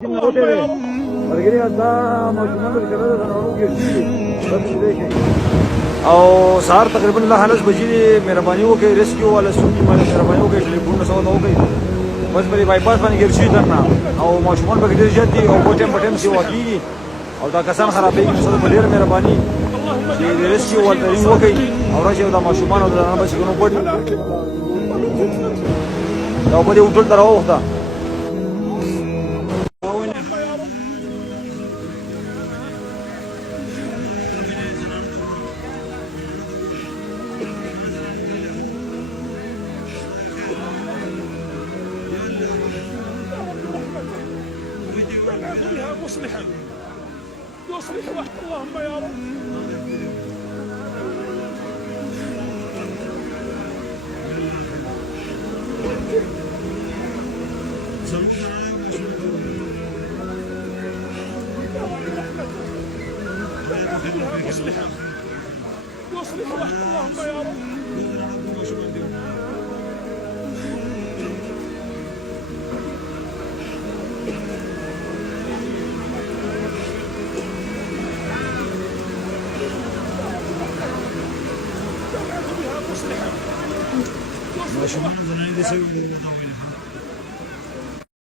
او سهار تقریبا له حالس بجې مهرباني وکړئ ریسکیو والا سونی باندې مهرباني وکړئ ټلیفون سره دا وکړئ بس په بای پاس باندې ګرځي درنه او ماشومان به ډېر ژر دي او په ټیم سي واقعي او دا کسان خرابېږي نو ډېر مهرباني چې ریسکیو والا ترين وکړئ او راځي دا ماشومان او دا نه بس کوم پټ دا په دې وټل دراوخته مصلحا يصلح رحمة اللهم يا رب. مصلحا يصلح رحمة اللهم يا رب. ماشومان زنانه دې سوي